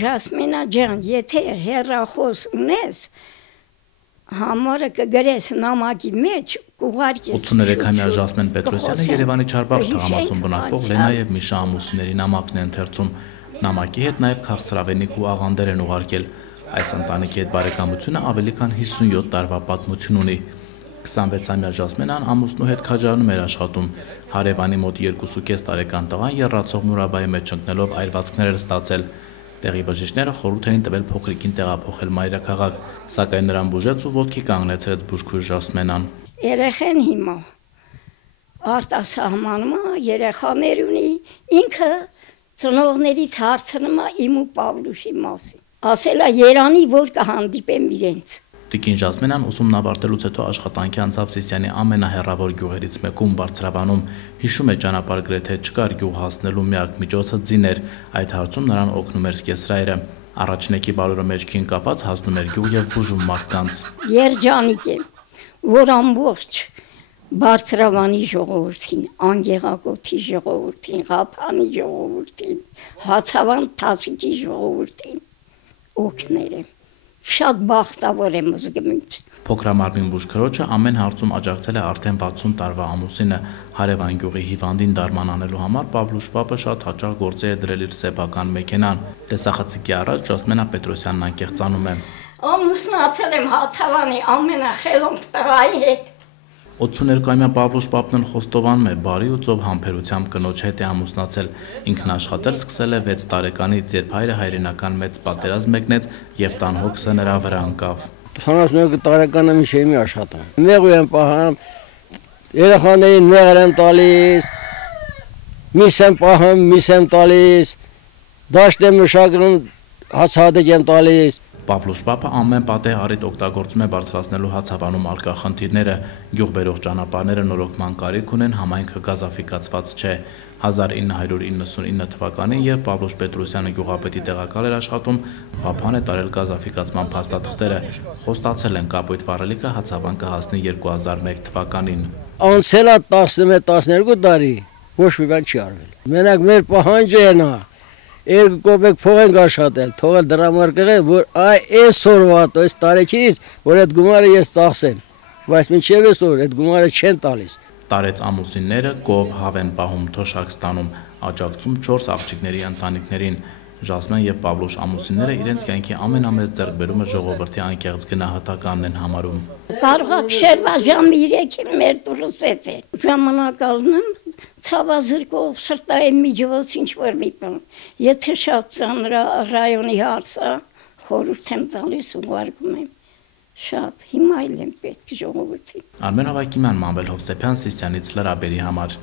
Ժասմինա ջան, եթե հեռախոս ունես, համարը կգրես նամակի մեջ, կուղարկես։ 83-ամյա Ժասմեն Պետրոսյանը Երևանի Չարբախ թաղամասում բնակվող Լենա եւ Միշա ամուսինների նամակն է ընթերցում։ Նամակի հետ նաեւ քաղցրավենիք ու աղանդեր են ուղարկել։ Այս ընտանիքի հետ բարեկամությունը ավելի քան 57 տարվա պատմություն ունի։ 26-ամյա Ժասմենան ամուսնու հետ քաջարանում էր աշխատում։ Հարևանի մոտ 2.5 տարեկան տղան եռացող մուրաբայի մեջ ընկնելով այրվածքներ էր ստացել։ Տեղի բժիշկները խորհուրդ էին տվել փոքրիկին տեղափոխել մայրաքաղաք, սակայն նրան բուժեց ու ոտքի կանգնեցրեց բուժքույր Ժասմենան։ Երեխեն հիմա արտասահմանում է, երեխաներ ունի, ինքը ծնողներից հարցնում է իմ ու Պավլուշի մասին։ Ասել է Երանի, որ կհանդիպեմ իրենց։ Տիկին Ժասմենան ուսումն ավարտելուց հետո աշխատանքի անցավ Սիսիանի ամենահեռավոր գյուղերից մեկում Բարձրավանում։ Հիշում է, ճանապարհ գրեթե չկար, գյուղ հասնելու միակ միջոցը ձին էր։ Այդ հարցում նրան օգնում էր սկեսրայրը։ Առաջնեկի բալուրը մեջքին կապած հասնում էր գյուղ եւ բուժում մարդկանց։ Երջանիկ է, որ ամբողջ Բարձրավանի ժողովրդին, Անգեղակոթի ժողովրդին, Ղափանի ժողովրդին, Հացավան Թասիկի ժողովրդին օգնել է։ Շատ բախտավոր եմ զգում։ Փոքրամարմին բուժքրոջը ամեն հարցում աջակցել է արդեն 60 տարվա ամուսինը։ Հարևան գյուղի հիվանդին դարման անելու համար Պավլուշ պապը շատ հաճախ գործի է դրել իր սեփական մեքենան։ Տեսախցիկի առաջ Ժասմենա Պետրոսյանն անկեղծանում է։ Ամուսնացել եմ Հացավանի ամենախելոք տղայի հետ։ 82-ամյա Պավլուշ պապն խոստովանում է, բարի ու ծով համբերությամբ կնոջ հետ է ամուսնացել։ Ինքն աշխատել սկսել է 6 տարեկանից, երբ հայրը հայրենական մեծ պատերազմ մեկնեց եւ տան հոգսը նրա վրա ընկավ։ 42 տարեկանը միշտ եմ աշխատում։ Մեղու եմ պահում, երեխաներին մեղր եմ տալիս, միս եմ պահում, միս եմ տալիս, դաշտ եմ մշակում, հացահատիկ եմ տալիս։ Պավլուշ պապը ամեն պատեհ առիթ օգտագործում է բարձրացնելու Հացավանում առկա խնդիրները, գյուղ բերող ճանապարհները նորոգման կարիք ունեն, համայնքը գազաֆիկացված չէ։ 1999 թվականին, երբ Պավլուշ Պետրոսյանը գյուղապետի տեղակալ էր աշխատում, Ղափան է տարել գազաֆիկացման փաստաթղթերը։ Խոստացել են կապույտ վառելիքը Հացավան կհասնի 2001 թվականին։ Անցել է 11-12 տարի, ոչ մի բան չի արվել։ Մենակ մեր պահանջը է նա 2 կոպեկ փող ենք աշխատել, թողել դրամար կղել, որ այսօրվա այս տարեքից, որ այդ գումարը ես ծախսեմ, բայց մինչև այսօր այդ գումարը չեն տալիս։ Տարեց ամուսինները կով հավ են պահում, թոշակ ստանում, աջակցում 4 աղջիկների ընտանիքներին։ Ժասմեն եւ Պավլուշ ամուսինները իրենց կյանքի ամենամեծ ձեռքբերումը ժողովրդի անկեղծ գնահատականն են համարում։ Կարող է շերվա ժամ 3-ին մեր դուրսեց է։ Ժամանակալն ցավազրկով սրտային միջոց ինչ-որ մի բան։ Եթե շատ ծանր ռայոնի հարց է, խորհուրդ եմ տալիս ու ուղարկում եմ։ Շատ հիմա էլ եմ պետք ժողովրդին։ Արմեն Ավագիմյան, Մանվել Հովսեփյան, Սիսիանից լրաբերի համար։